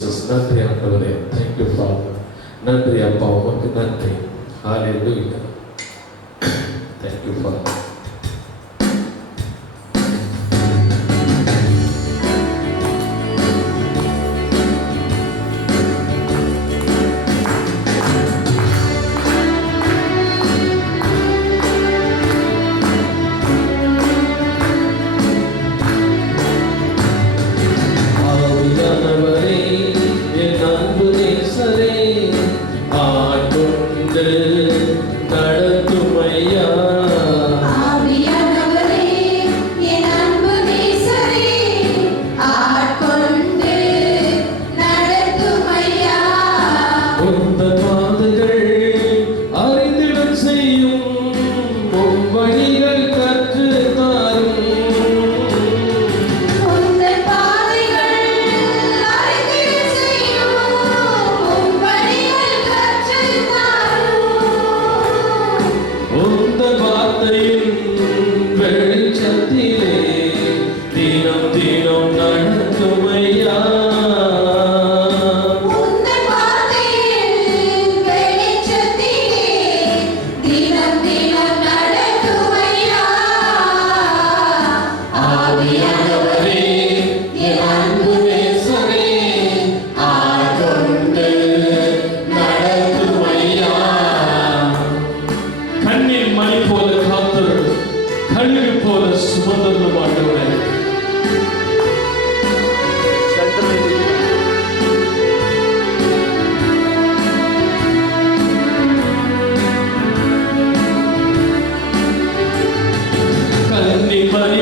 நன்றி ஆண்டவரே. Thank you Father. நன்றி அப்பா, உமக்கு நன்றி. Hallelujah. Thank you Father. மழை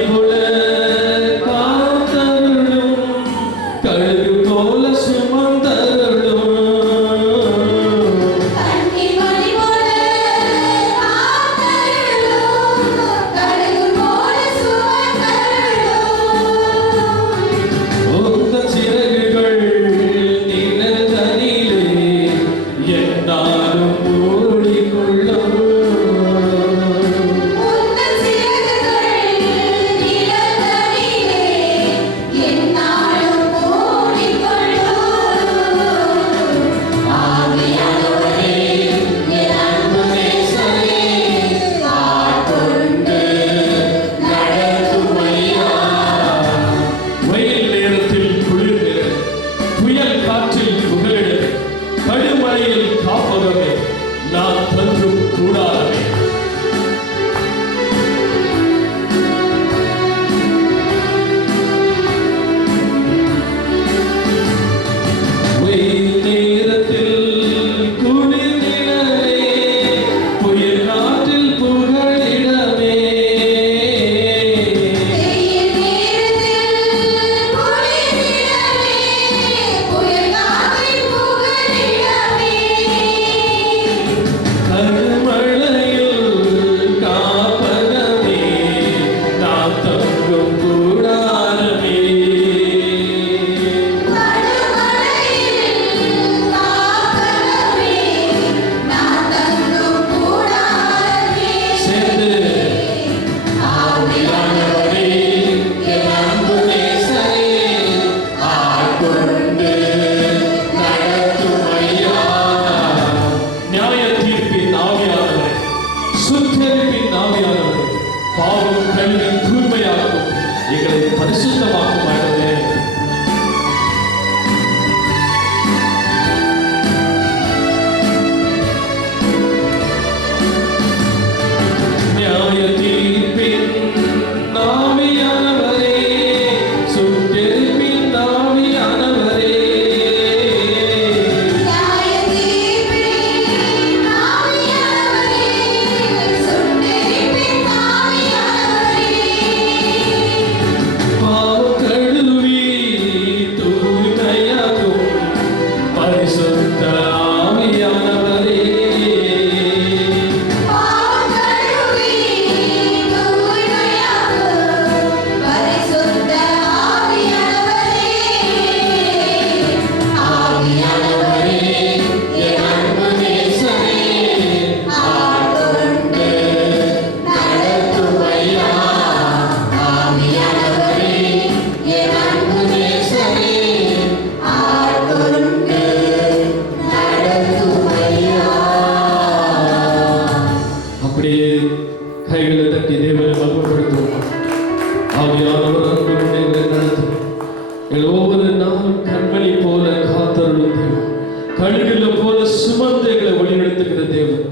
கழுகுல போல சுமந்து எங்களை வழிநடத்துகிற தேவன்.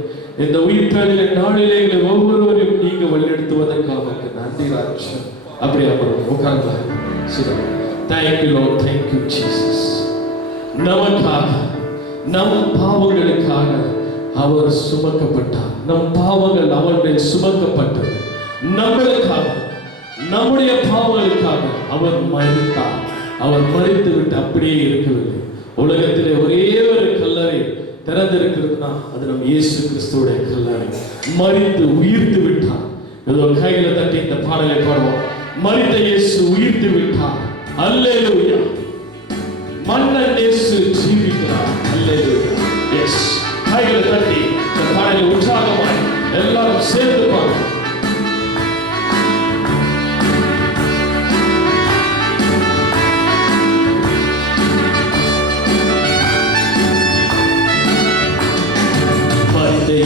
இந்த உயிர்த்தெழுதலின் நாளிலே எங்களை ஒவ்வொருவரையும் நீங்க வழிநடத்துவதற்காக நன்றி ராஜா. அப்படி அப்புறம் உட்கார்ந்தார். Thank you Lord, thank you Jesus. நமக்காக நம் பாவங்களுக்காக அவர் சுமக்கப்பட்டார். நம் பாவங்கள் அவருடைய சுமக்கப்பட்டது. நம்மளுக்காக நம்முடைய பாவங்களுக்காக அவர் மரித்தார். அவர் மரித்து விட்டு அப்படியே இருக்கவில்லை. உலகத்திலே ஒரே ஒரு கல்லறை திறந்திருக்கிறதுனா அது நம் இயேசு கிறிஸ்துவுடைய கல்லறை. மரித்து உயிர்த்து விட்டார். ஏதோ கையில தட்டி இந்த பாடலை பாடுவோம். மரித்த இயேசு உயிர்த்து விட்டார். அல்லேலூயா. மன்னன் இயேசு ஜீவிக்கிறார். அல்லேலூயா. எஸ், கையில தட்டி இந்த பாடலை உற்சாகமாய் எல்லாரும் சேர்ந்து பாடுவோம்.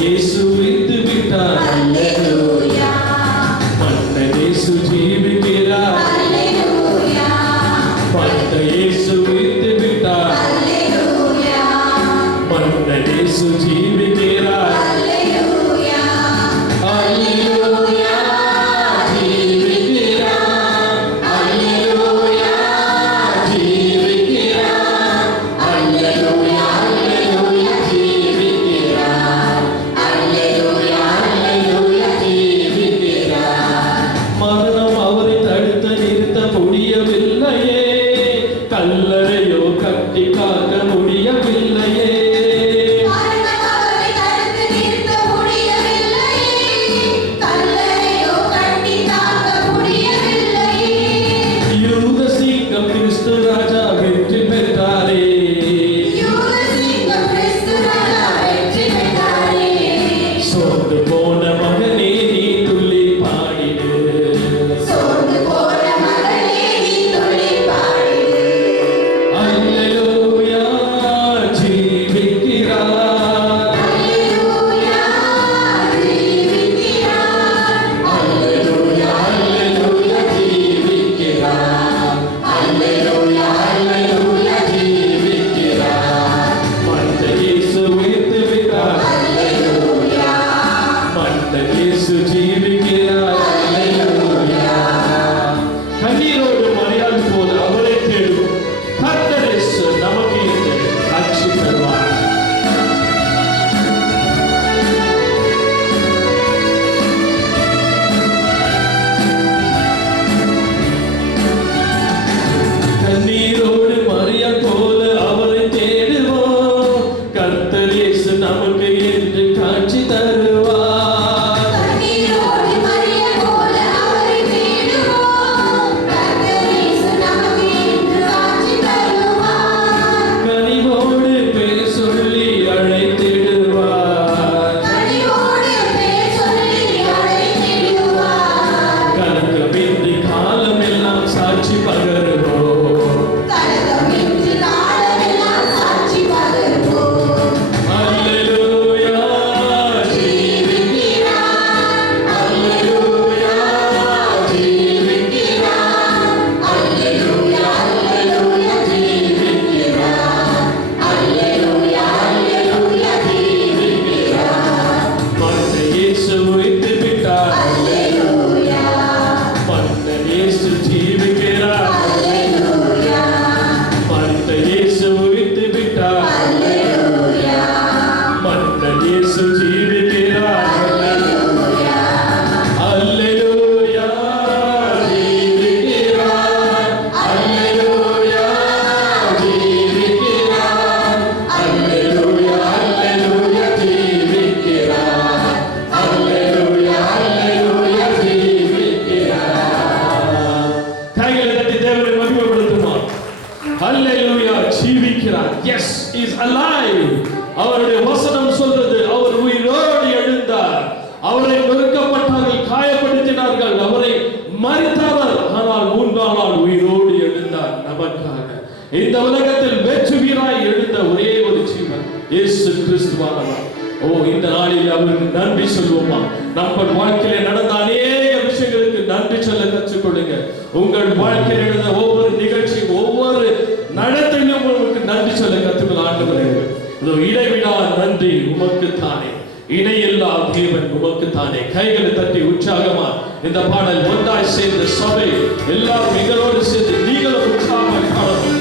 இயேசு உயிர்த்து விட்டார். அல்லேலூயா. மன்னன் இயேசு ஜீவிக்கிறார். அல்லேலூயா. மன்னன் இயேசு உயிர்த்து விட்டார். அல்லேலூயா. மன்னன் இயேசு ஜீவிக்கிறார். அல்லேலூயா. அல்லேலூயா. ஜீவிக்கிறார். அல்லேலூயா. ஜீவிக்கிறார். அல்லேலூயா. அல்லேலூயா. ஜீவிக்கிறார். மரணம் அவரை தடுத்து நிறுத்த முடியவில்லையே. கல்லறையோ கட்டி காக்க முடியவில்லையே. யூத சிங்கம் கிறிஸ்து ராஜா வெற்றி பெற்றாரே. சோர்ந்து போன மகனே நீ துள்ளி பாடிடு. அல்லேலூயா. ஜீவிக்கிறார். அல்லேலூயா. அல்லேலூயா. ஜீவிக்கிறார். அல்லேலூயா. அல்லேலூயா. ஜீவிக்கிறார். மன்னன் இயேசு உயிர்த்து விட்டார். மன்னன் இயேசு ஜீவிக்கிறார். அல்லேலூயா. கண்ணீரோடு மரியாள் போல அவரை தேடும் கர்த்தர் இயேசு நமக்கு இன்று காட்சி தருவார். கண்ணீரோடு மரியாள் போல அவரை தேடுவோம். கர்த்தர் இயேசு நமக்கு இன்று காட்சி தருவார். கனிவோடு பேர் சொல்லி அழைத்திடுவார். கலக்கமின்றி காலம் எல்லாம் சாட்சி பகருவோம். அல்லேலூயா. ஜீவிக்கிறார். அல்லேலூயா. ஜீவிக்கிறார். அல்லேலூயா. அல்லேலூயா. ஜீவிக்கிறார். அல்லேலூயா. அல்லேலூயா. ஜீவிக்கிறார். மன்னன் இயேசு உயிர்த்து விட்டார். அல்லேலூயா. மன்னன் இயேசு ஜீவிக்கிறார். அல்லேலூயா. மன்னன் இயேசு உயிர்த்து விட்டார். அல்லேலூயா. மன்னன் இயேசு ஜீவிக்கிறார். அல்லேலூயா. அல்லேலூயா. ஜீவிக்கிறார். அல்லேலூயா. ஜீவிக்கிறார். அல்லேலூயா. அல்லேலூயா. ஜீவிக்கிறார். அல்லேலூயா. அல்லேலூயா. ஜீவிக்கிறார். கைகளை தட்டி தேவனை மகிமைப்படுத்துவோம். அல்லேலூயா. ஜீவிக்கிறார். Yes, is alive. அவருடைய வசனம் சொல்றது அவர் உயிரோடு எழுந்தார். அவரை நொறுக்கப்பட்டார்கள், காயப்படுத்தினார்கள், அவரை மரித்தார்கள். ஆனால் 3ஆம் நாள் உயிரோடு எழுந்தார் நமக்காக. இந்த உலகத்தில் வெற்றுவீராய் எழுந்த ஒரே ஒரு ஜீவன் இயேசு கிறிஸ்துவானவர். ஓ, இந்த நாளில் அவருக்கு நன்றி சொல்வோமா? நம்ம வாழ்க்கையில நடந்த அநேக விஷயங்களுக்கு நன்றி சொல்ல கற்றுக்கொள்ளுங்க. உங்கள் வாழ்க்கையில் நடந்த ஒவ்வொரு நிகழ்ச்சி, ஒவ்வொரு நடத்தையிலும் உங்களுக்கு நன்றி சொல்ல கற்றுக்கொள்ள ஆண்டவரே இதோ இடைவிடா நன்றி உமக்குத்தானே, இணையில்லா தேவன் உமக்குத்தானே. கைகளை தட்டி உற்சாகமா இந்த பாடல் ஒன்றாய் சேர்ந்த சபை எல்லாரும் எங்களோடு சேர்ந்து நீங்களும் உற்சாகமாய் பாடணும்.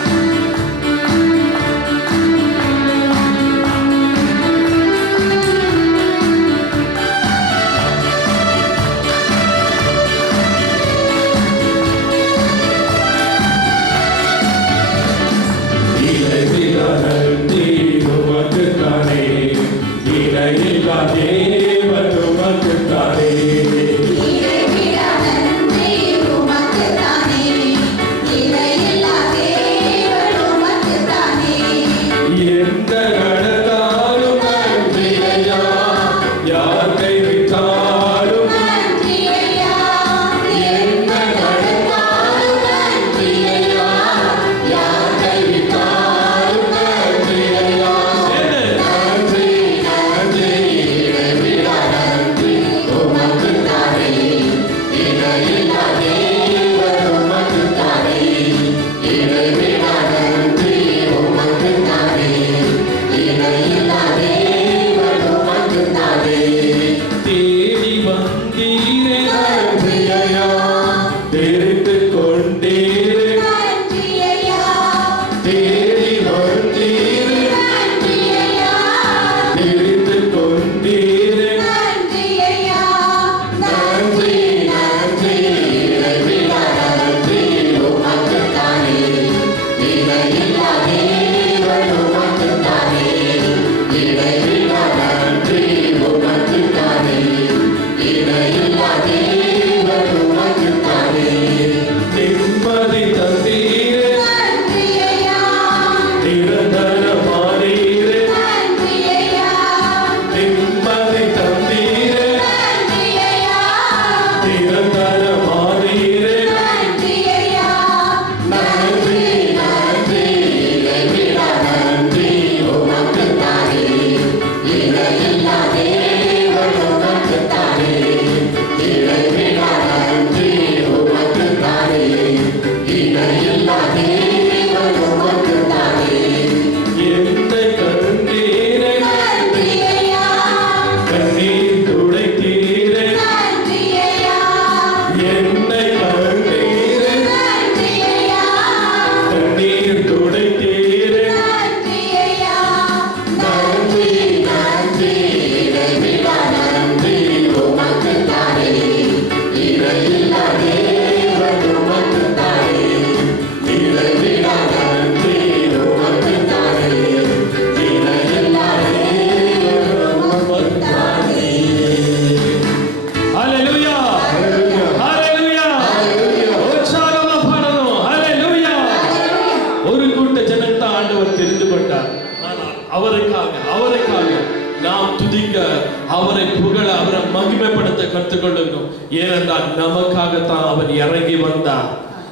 அவரை புகழ அவரை மகிமைப்படுத்த கற்றுக்கொள்ளுகிறோம். ஏனென்றால் நமக்காகத்தான் அவர் இறங்கி வந்தார்,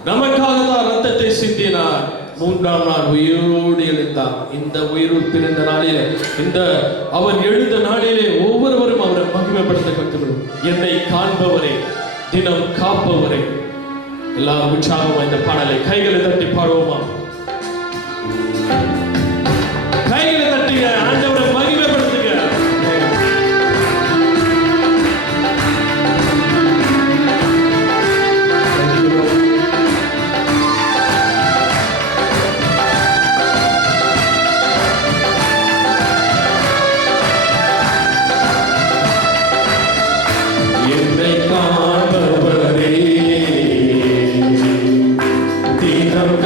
நமக்காகத்தான் ரத்தத்தை சிந்தினார், மூன்றாம் நாள் உயிரோடு எழுந்தார். இந்த உயிர்ப்பின் இந்த நாளிலே, இந்த அவன் எழுந்த நாளிலே ஒவ்வொருவரும் அவரை மகிமைப்படுத்த கற்றுக்கொள்ளும். என்னை காண்பவரே, தினம் காப்பவரே. எல்லாரும் உற்சாகமா இந்த பாடலை கைகளை தட்டி பாடுவோமா? கைகளை தட்டிங்க, ஆண்டவரை மகிமைப்படுத்துங்க. என்னை காண்பவரே, தினம்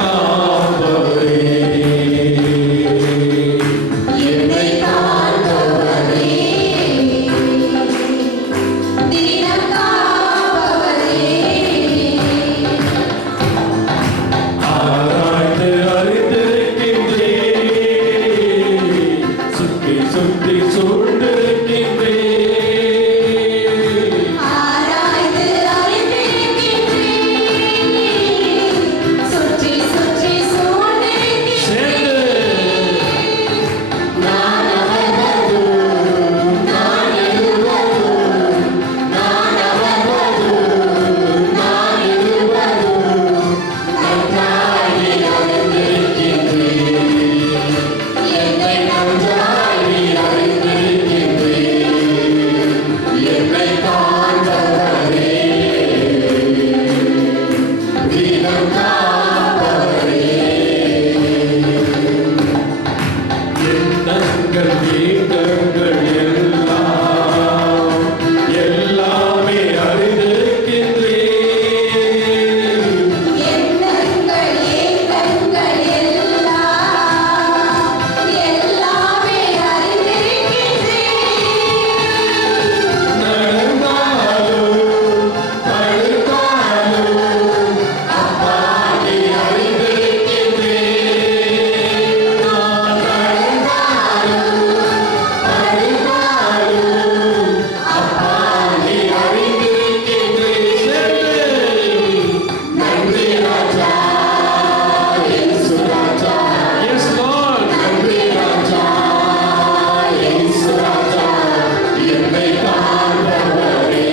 எண்ணங்கள் ஏக்கங்கள் எல்லாம் எல்லாமே அறிந்திருக்கின்றேன். எண்ணங்கள் ஏக்கங்கள் எல்லாம் எல்லாமே அறிந்திருக்கின்றேன். நடந்தாலும் படுத்தாலும் அப்பா நீ அறிந்திருக்கின்றேன். நான் நடந்தாலும் படுத்தாலும் அப்பா நீ அறிந்திருக்கின்றேன். நன்றி ராஜா இயேசு ராஜா. Yes Lord. நன்றி ராஜா இயேசு ராஜா. என்னை காண்பவரே,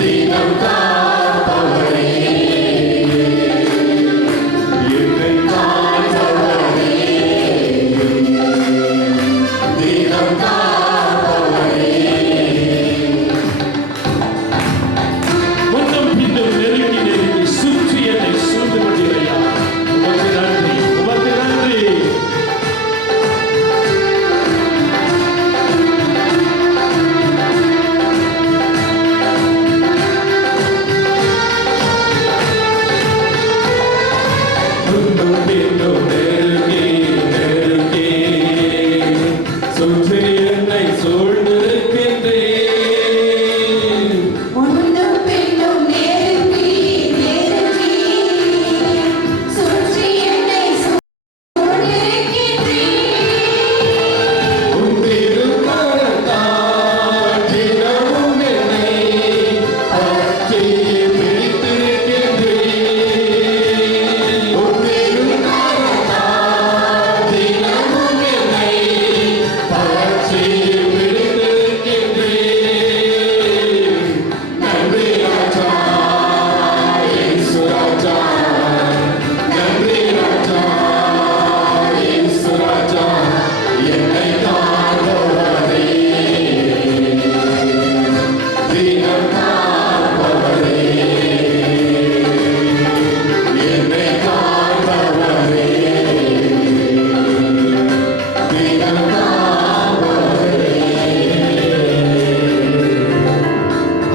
தினம் காப்பவரே, என்னை காண்பவரே, தினம் காப்பவரே. முன்னும் பின்னும் நெருங்கி நெருங்கி சுற்றி என்னை சூழ்ந்து கொண்டிருக்கையா உமக்கு நன்றி, உமக்கு நன்றி. முன்னும் பின்னும் நெருங்கி நெருங்கி சுற்றி என்னை சூழ்ந்திருக்கின்றேன். முன்னும் பின்னும் நெருங்கி நெருங்கி சுற்றி என்னை சூழ்ந்திருக்கின்றேன். உன் திருக்கரத்தால் தினமும் என்னை பற்றி பிடித்திருக்கின்றேன். உன் திருக்கரத்தால் தினமும் என்னை பற்றி பிடித்திருக்கின்றேன். நன்றி ராஜா இயேசு ராஜா. நன்றி ராஜா இயேசு ராஜா. என்னை காண்பவரே, தினம் காப்பவரே, என்னை காண்பவரே, தினம் காப்பவரே.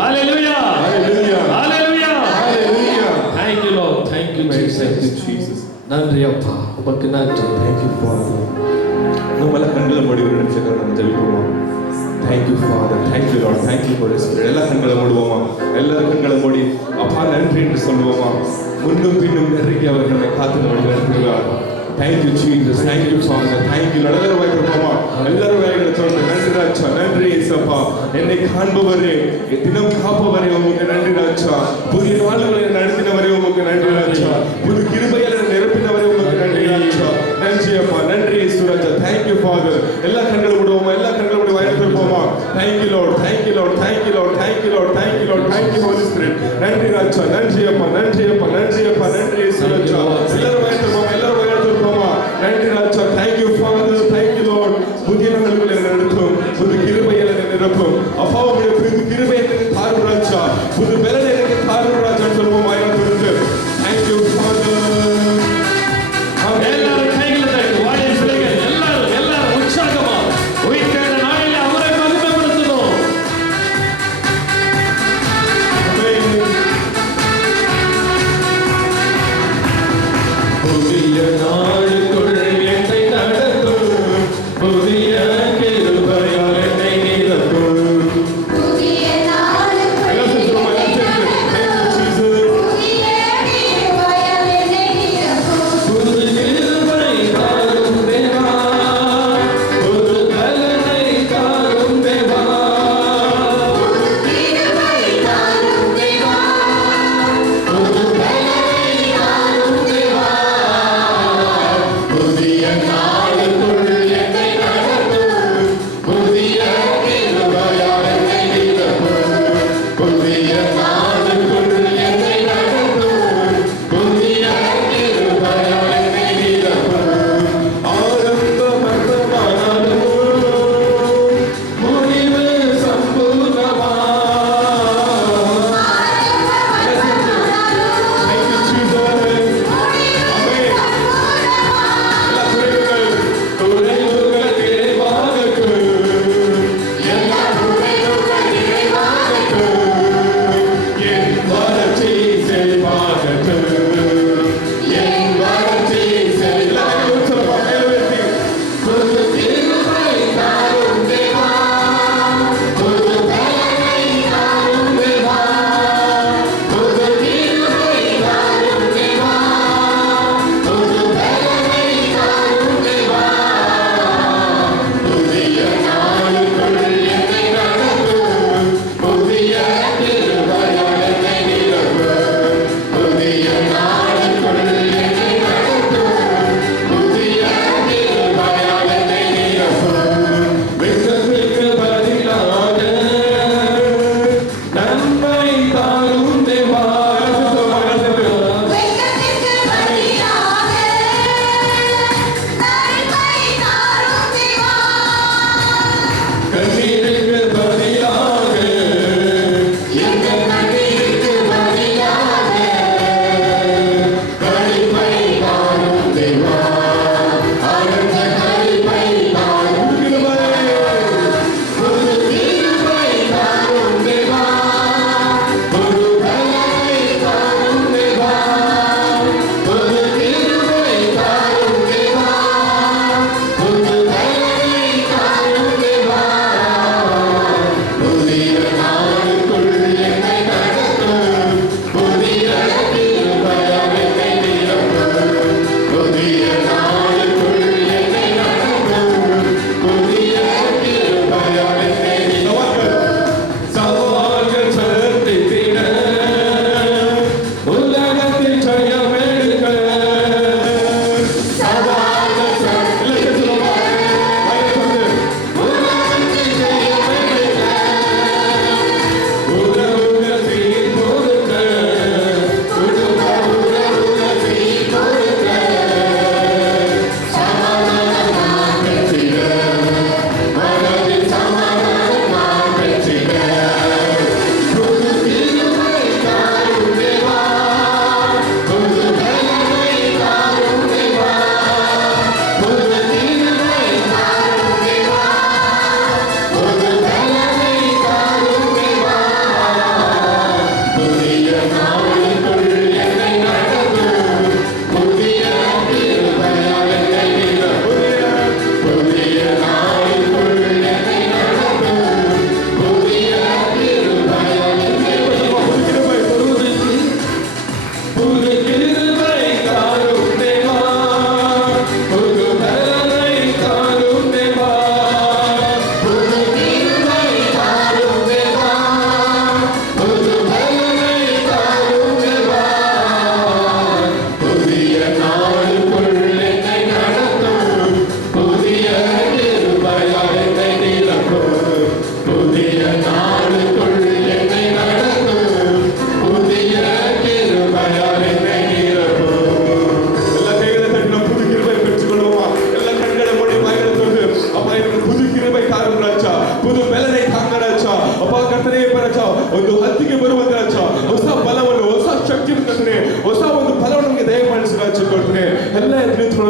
Hallelujah. Hallelujah. Hallelujah. Hallelujah. Thank you Lord. Thank you Thank you, Jesus. Jesus. நன்றி அப்பா, உமக்கு நன்றி. Thank you, Father. நம்மள கண்களை மூடி ஒரு நிமிஷம் நம்ம ஜெபிப்போமா? Thank you, Father. Thank you, Lord. Thank you for this. எல்லா கண்களை மூடுவோமா? எல்லாரும் கண்களை மூடி அப்பா நன்றி என்று சொல்லுவோமா? முன்னும் பின்னும் நெருங்கி அவர் நம்மை காத்து நம்மை நடத்துகிறார். Thank you, Jesus. Thank you, Father. Thank you. எல்லாரும் வாய்க்கிறோமா? எல்லாரும் வாய்களை சொல்லுங்க. நன்றி ராஜா, நன்றி இயேசப்பா. என்னை காண்பவரே, தினம் காப்பவரே, உமக்கு நன்றி ராஜா. புதிய நாள்களை நடத்தினவரே, உமக்கு நன்றி ராஜா. புது கிருபையால் என்னை நிரப்பினவரே, உமக்கு நன்றி ராஜா. நன்றி அப்பா, நன்றி இயேசு ராஜா. Thank you, Father. எல்லா கண்களை விடுவோமா? எல்லா கண்களை விட வாய்க்கிறோமா? Thank you, Lord. Thank you, Lord. Thank you, Lord. Thank you, Lord. Thank you, Lord. Thank you, Holy Spirit. நன்றி ராஜா, நன்றி அப்பா, நன்றி அப்பா, நன்றி அப்பா, நன்றி இயேசு ராஜா. எல்லாரும் வாய்க்கிறோமா? எல்லாரும் வாய்க்கிறோமா? நன்றி ராஜா. Thank you, Father. Thank you, Lord. புதிய நாட்களை நடத்தும், புது கிருபையை நிரப்பும். அப்பா உங்களுடைய புது கிருபை எனக்கு தாரும் ராஜா, புது பலனை எனக்கு தாரும் ராஜா சொல்லுவோம் வாய்க்கிறோம். Thank you, Father. எல்லாரும் கைகளை தட்டி வாயின் பிள்ளைகள் எல்லாரும் உற்சாகமா உயிர்த்தெழுந்த நாளிலே அவரை மகிமைப்படுத்தணும். புதிய நாளுக்குள் என்னை நடத்தும், புதிய கிருபையால் என்னை நிரப்பும். புதிய நாளுக்குள் எல்லாரும் சொல்லுவோமா? எல்லாரும் சேர்ந்து. Thank you, Jesus. புதிய கிருபையால் என்னை நிரப்பும். புது கிருபை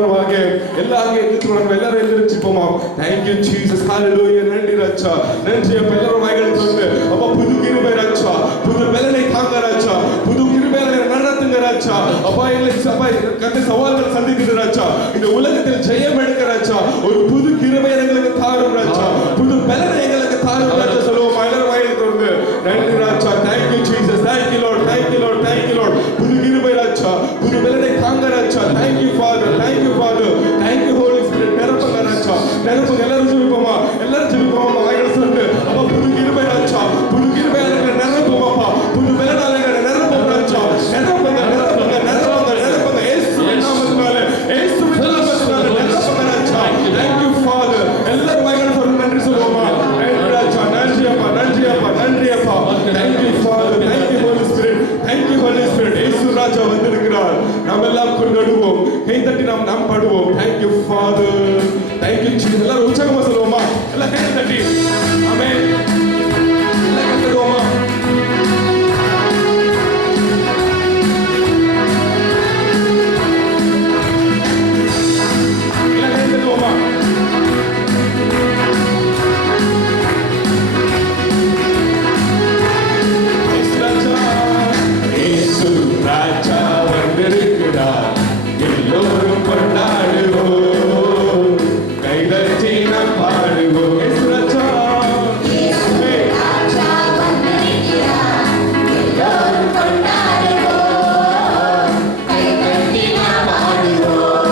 வருவாங்க. எல்லாரும் எழுந்திருச்சு எல்லாரும் எழுந்திருச்சுப்போமா. Thank you Jesus. ஹalleluya. நன்றி ராஜா. நன்றி அப்பா. எல்லாரும் வாய்களை திறந்து அப்பா புது கிருபை ராஜா, புது பலனை தாங்க ராஜா, புது கிருபையை நடத்துங்க ராஜா. அப்பா எங்களை அப்பா கண்ட சவால்கள் சந்திக்குது ராஜா. இந்த உலகத்தில் ஜெயம் எடுக்க ராஜா, ஒரு புது கிருபை எங்களுக்கு தாரும் ராஜா, புது பலனை எங்களுக்கு தாரும் ராஜா சொல்லுவோம். எல்லாரும் வாய்களை திறந்து நன்றி ராஜா. Thank you Jesus. Thank you Lord. Thank you Lord. Thank you Lord. புது கிருபை ராஜா, புது பலனை தாங்க ராஜா. Thank you father. Thank you father. Thank you holy spirit. நிரப்புங்க ராஜா. நிரப்புங்க. எல்லாரும் ஜெபிப்போமா. எல்லாரும் ஜெபிப்போமா. வாய்களை திறந்து அப்பா புது கிருபை ராஜா, புது கிருபை எங்களுக்கு நிரப்புவோமா. புது பலனால எங்களை நிரப்புவோம் ராஜா. நிரப்புங்க. நிரப்புங்க. நிரப்புங்க. நிரப்புங்க. இயேசுவின் நாமத்தினால, இயேசுவின் நாமத்தினால நிரப்புங்க ராஜா. Thank you father. எல்லாரும் வாய்களை திறந்து நன்றி சொல்லுவோமா. நன்றி ராஜா. நன்றி அப்பா. நன்றி அப்பா. நன்றி அப்பா. Thank you father. Thank you holy spirit. Thank you holy spirit. இயேசு ராஜா வந்திருக்கிறார். நாம் எல்லாம் கொண்டாடுவோம். கை தட்டி நாம் பாடுவோம். Thank you father. Thank you Jesus. எல்லாரும் உற்சாகமா சொல்லுவோமா. எல்லாம் கை தட்டி ஆமென். எல்லாம் கத்துவோமா. எல்லாம் கை தட்டுவோமா. இயேசு ராஜா வந்திருக்கிறார். எல்லோரும் கொண்டாடுவோம். கைதட்டி நாம் பாடுவோம். இயேசு ராஜா. இயேசு ராஜா வந்திருக்கிறார். எல்லோரும் கொண்டாடுவோம். கைதட்டி நாம் பாடுவோம்.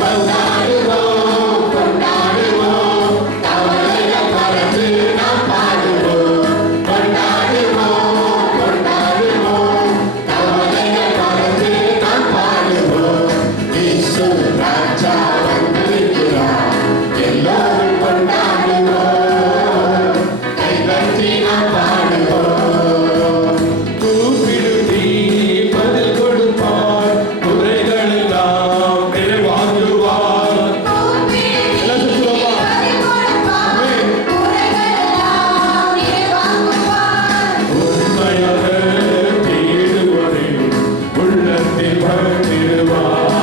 கொண்டாடுவோம். கொண்டாடுவோம். கவலைகள் மறந்து நாம் பாடுவோம். கொண்டாடுவோம். கொண்டாடுவோம். கவலைகள் மறந்து நாம் பாடுவோம். இயேசு ராஜா வந்திருக்கிறார். எல்லோரும் கொண்டாடுவோம். கைதட்டி நாம் பாடுவோம். கூப்பிடு நீ பதில் கொடுப்பார். குறைகள் எல்லாம் நிறைவாக்குவார். எல்லாம் சொல்லுவோமா. உண்மையாக தேடுவதை உள்ளத்தில் மகிழ்ந்திடுவார்.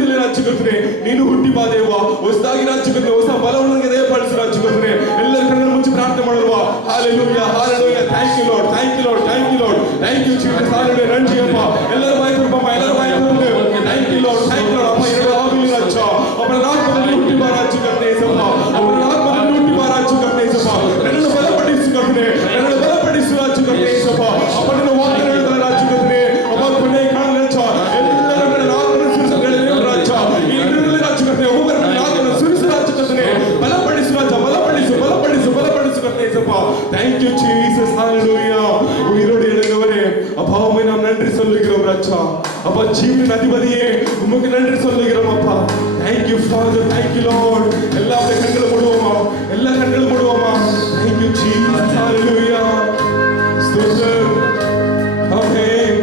ಬಿಡುಗಡೆ ರಾಜ್ಯಕರ್ತನೆ ನೀನು ಹುಟ್ಟಿ ಬಾ ದೇವ ಹೊಸದಾಗಿ ರಾಜ್ಯಕರ್ತನೆ ಹೊಸ ಬಲವನ್ನು ನನಗೆ ದಯಪಾಲಿಸು ರಾಜ್ಯಕರ್ತನೆ ಎಲ್ಲರ ಕಣ್ಣನ್ನು ಮುಚ್ಚಿ ಪ್ರಾರ್ಥನೆ ಮಾಡುವ hallelujah hallelujah thank you Lord thank you Lord thank you Lord thank you Jesus hallelujah ನன்றி அப்பா ಎಲ್ಲರ ಬಾಯಿ ತುರ್ಬಮ್ಮ ಎಲ್ಲರ ಬಾಯಿ ತುರ್ಬು ಥ್ಯಾಂಕ್ ಯು ಲಾರ್ಡ್ ಅಪ್ಪ ಎರಡು ಆಗಲಿ ರಾಜ್ಯ ಅವರ ಆತ್ಮದಲ್ಲಿ ಹುಟ್ಟಿ ಬಾ ರಾಜ್ಯಕರ್ತನೆ ಯೇಸಪ್ಪ ಅವರ ಆತ್ಮದಲ್ಲಿ ಹುಟ್ಟಿ ಬಾ ರಾಜ್ಯಕರ್ತನೆ ಯೇಸಪ್ಪ ನನ್ನನ್ನು ಬಲಪಡಿಸು ಕರ್ತನೆ ನನ್ನನ್ನು ಬಲಪಡಿಸು ರಾಜ್ಯಕರ್ತನೆ ಯೇಸಪ್ಪ ಅಪ್ಪ ನಿನ್ನ ವಾಗ್ದಾನಗಳ ರಾಜ್ಯಕರ್ತನೆ ಅಪ್ಪ ಕೊನೆ ಕಾಲ ರಾಜ್ಯ ಎಲ್ಲರ ಮೇಲೆ ಆತ್ಮನ ಸುರಿಸು ರಾಜ್ಯ ಈ ಬಿಡುಗಡೆ ರಾಜ್ಯಕರ್ತನೆ ಒಬ್ಬರ ಮೇಲೆ ಆತ್ಮನ ಸುರಿಸು ರಾಜ್ಯಕರ್ತನೆ ಬಲಪಡಿಸು ರಾಜ್ಯ ಬಲಪಡಿಸು ಬಲಪಡಿಸು ಬಲಪಡಿಸು ಕರ್ತನೆ ಯೇಸಪ್ಪ ಥ್ಯಾಂಕ್ ಯು ಜೀಸಸ್ ஹalleluya உயிரோடு எழுந்தவரே அப்பா உம்மை நாம் நன்றி சொல்லுகிறோம் ராஜா அப்பா ஜீவனின் அதிபதியே உமக்கு நன்றி சொல்லுகிறோம் அப்பா thank you father thank you lord எல்லா கண்களும் மூடுவோமா எல்லா கண்களும் மூடுவோமா thank you jesus hallelujah ஸ்தோத்திரம் ஆமென்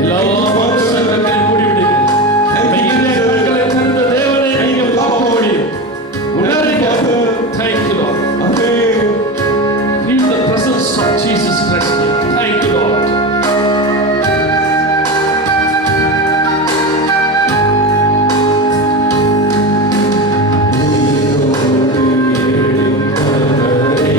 எல்லா வாசல்களை மூடிவிடுங்க மெய்யிலே கண்களை திறந்த தேவனை நீங்கள் பார்க்க முடியும் உணருங்க thank you lord amen feel the presence of Jesus Christ thank you lord உயிரோடு எழுந்தவரே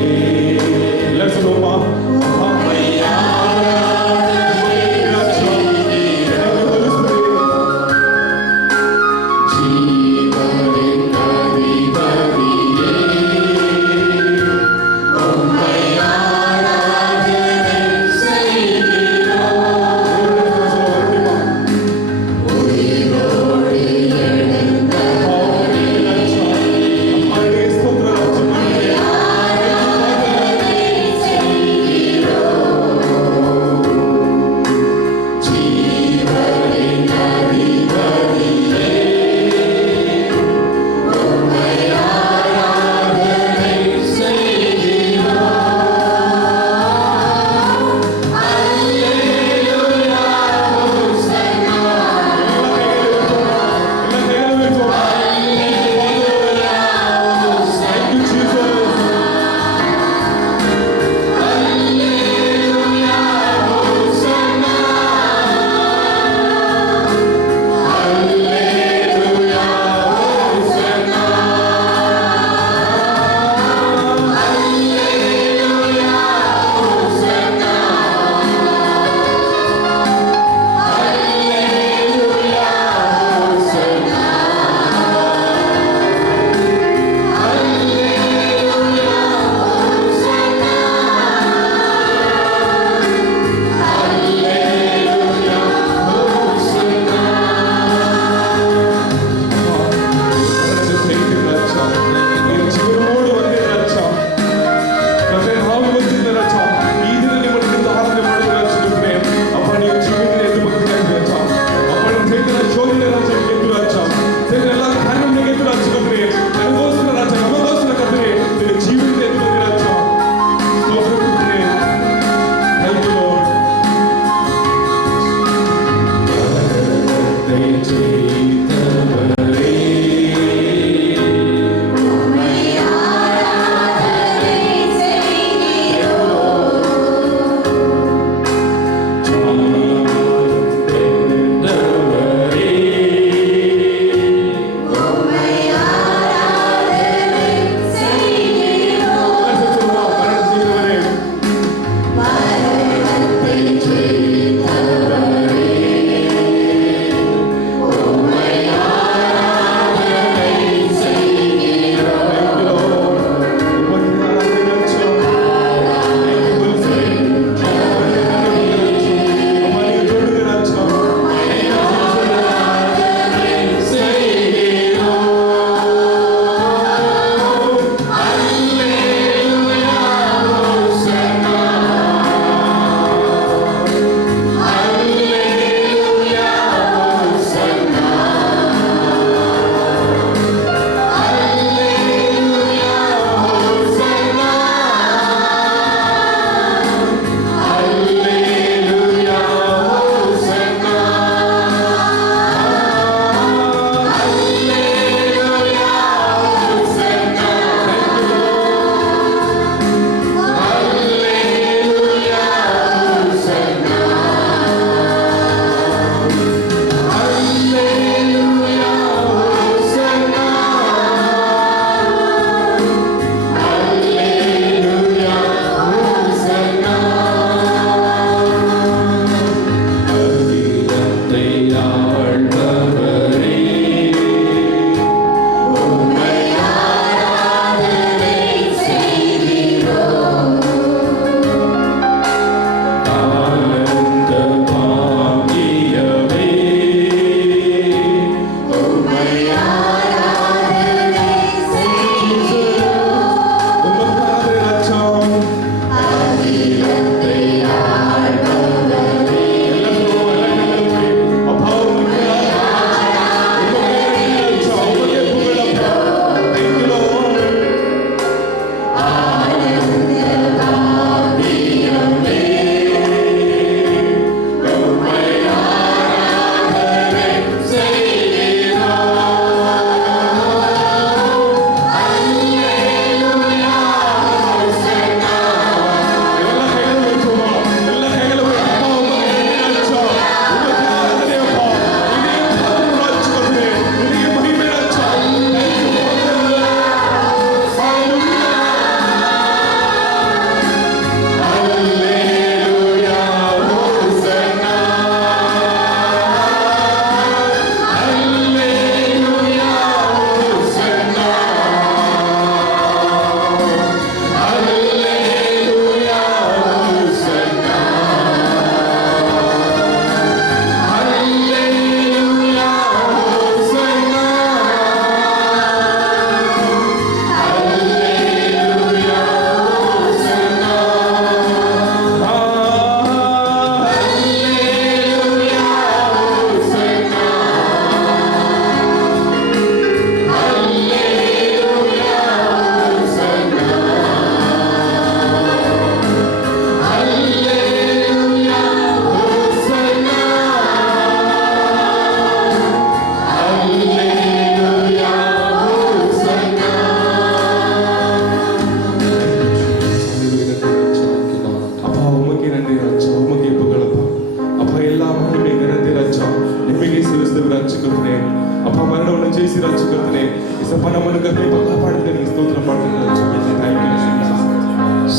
చేసి రక్షకర్తనే ఇసప్ప నమ్మను కృప కాపాడుతుంది స్తోత్రం పాడుతున్నాను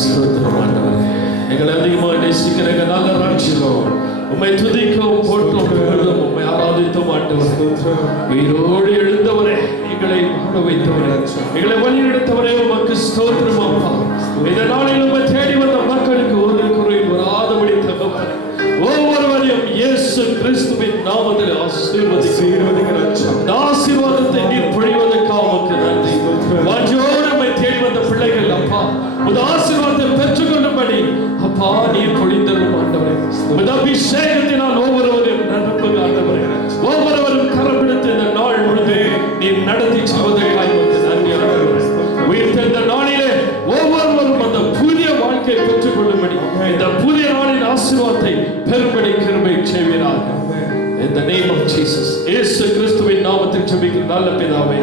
ஸ்தோத்திரம் ஆண்டவரே. எங்களை அதிகமாக நேசிக்கிற எங்கள் நல்ல ராட்சியம் உம்மை துதிக்கவும் போற்றோம் புகழ்ந்தோம், உம்மை ஆராதித்தோம் ஆண்டவரே. உயிரோடு எழுந்தவரே, எங்களை வாழ வைத்தவரே, எங்களை வழிநடத்தவரே, உமக்கு ஸ்தோத்திரம் அப்பா. இந்த நாளில் உம்மை தேடி வந்த மக்களுக்கு ஒரு குறை வராதபடி தகப்பனே, ஒவ்வொருவரையும் இயேசு கிறிஸ்துவின் நாமத்தில் ஆசீர்வதிக்கிறேன். இந்த ஆசீர்வாதத்தை நீர் பொழிவதற்காக உமக்கு நன்றி. வாஞ்சோடு உம்மை தேடி வந்த பிள்ளைகள் அப்பா, உமது ஆசீர்வாதத்தை பெற்றுக்கொள்ளும்படி அப்பா நீர் பொழிந்தருளும் ஆண்டவரே. உமது அபிஷேகத்தினால் ஒவ்வொருவரையும் நிரப்புங்க ஆண்டவரே. ஒவ்வொருவரும் கரப்பிடித்து இந்த நாள் முழுது நீர் நடத்தி செல்வதற்காக உமக்கு நன்றி ஆண்டவரே. உயிர்த்தெழுந்த நாளிலே ஒவ்வொருவரும் அந்த புதிய வாழ்க்கையை பெற்றுக்கொள்ளும்படி, இந்த புதிய நாளின் ஆசீர்வாதத்தை பெறும்படி கிருபை செய்வீராக. In the name of Jesus, இயேசு கிறிஸ்துவின் நாமத்தில் ஜெபிக்கிறேன் நல்ல பிதாவே.